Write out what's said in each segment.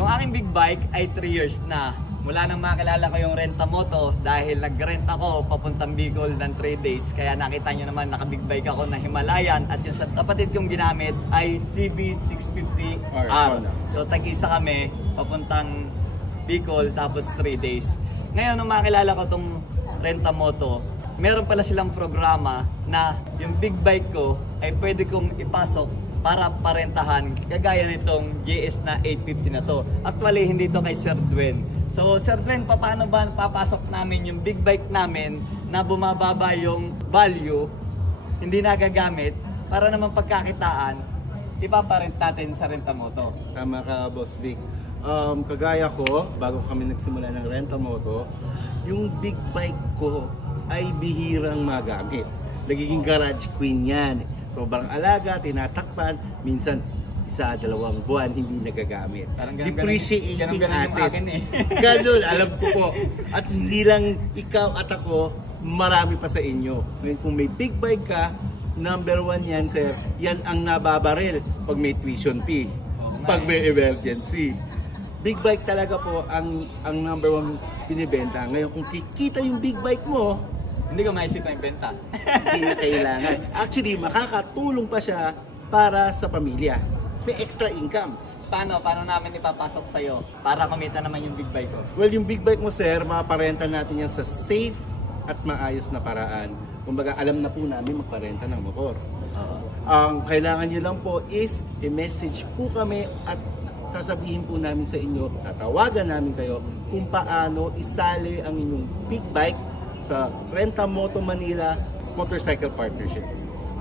Yung aking big bike ay 3 years na. Mula nang makilala ko yung Rentamoto dahil nag-rent ako papuntang Bicol ng 3 days. Kaya nakita nyo naman naka-big bike ako na Himalayan at yung sa kapatid kong ginamit ay CB650R. So tag-isa kami papuntang Bicol tapos 3 days. Ngayon nung makilala ko tong Rentamoto, meron pala silang programa na yung big bike ko ay pwede kong ipasok para parentahan kagaya nitong JS na 850 na to. Actually hindi to kay Sir Duen. So Sir Duen, paano ba papasok namin yung big bike namin na bumababa yung value, hindi nagagamit, para naman pagkakitaan, ipaparent natin sa Rentamoto? Tama ka, Boss Vic. Kagaya ko, bago kami nagsimula ng Rentamoto, yung big bike ko ay bihirang magamit. Nagiging garage queen yan. Sobrang alaga, tinatakpan, minsan 1-2 buwan hindi nagagamit. Depreciating asset. Ganun, alam ko po. At hindi lang ikaw at ako, marami pa sa inyo. Ngayon, kung may big bike ka, number 1 yan, sir, yan ang nababaril pag may tuition fee, pag may emergency. Big bike talaga po ang number 1 binibenta. Ngayon, kung kikita yung big bike mo, hindi ko maisip na ibenta. Hindi na kailangan. Actually, makakatulong pa siya para sa pamilya. May extra income. Paano namin ipapasok sa'yo para kumita naman yung big bike ko? Well, yung big bike mo, sir, maparenta natin yan sa safe at maayos na paraan. Kumbaga, alam na po namin magparenta ng motor. Ang kailangan nyo lang po is i-message po kami at sasabihin po namin sa inyo, tatawagan namin kayo kung paano isali ang inyong big bike sa Rentamoto Manila Motorcycle Partnership.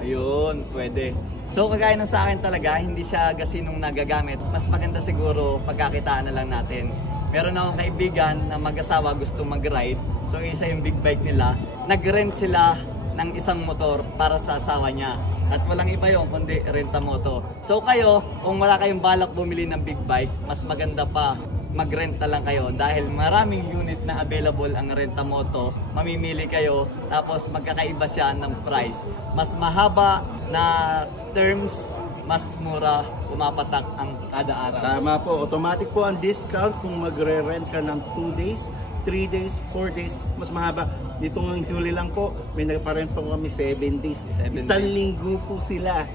Ayun, pwede. So kagaya ng sa akin talaga, hindi siya gasinong nagagamit. Mas maganda siguro pagkakitaan na lang natin. Meron akong kaibigan na mag-asawa gusto mag-ride. So isa yung big bike nila. Nag-rent sila ng isang motor para sa asawa niya. At walang iba yun kundi Rentamoto. So kayo, kung wala kayong balak bumili ng big bike, mas maganda pa mag-rent na lang kayo dahil maraming unit na available ang Rentamoto. Mamimili kayo tapos magkakaiba siya ng price. Mas mahaba na terms, mas mura pumapatak ang kada araw. Tama po, automatic po ang discount kung magre-rent ka ng 2 days, 3 days, 4 days, mas mahaba. Dito ng huli lang po, may nagparent po kami 7 days. Isang linggo po sila.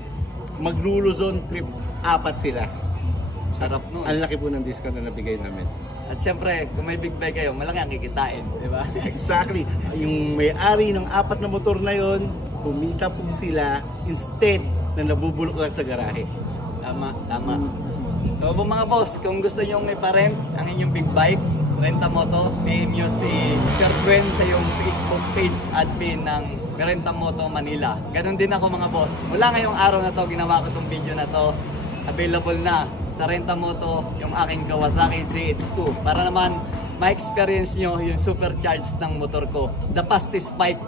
Maglo-Luzon trip, 4 sila. Sarap nun. Ang laki po ng discount na nabigay namin. At syempre, kung may big bike kayo, malaki ang kikitain, di ba? Exactly. Yung may-ari ng 4 na motor na yon, kumita po sila instead na nabubulok lang sa garahe. Tama. So mga boss, kung gusto nyo iparent ang inyong big bike, Rentamoto, PM nyo si Sir Duen sa yung Facebook page admin ng Rentamoto Manila. Ganon din ako mga boss. Mula ngayong araw na to, ginawa ko tong video na to, available na sa Rentamoto yung aking Kawasaki ZX2 para naman ma-experience nyo yung supercharged ng motor ko. The fastest bike,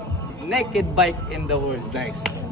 naked bike in the world. Nice.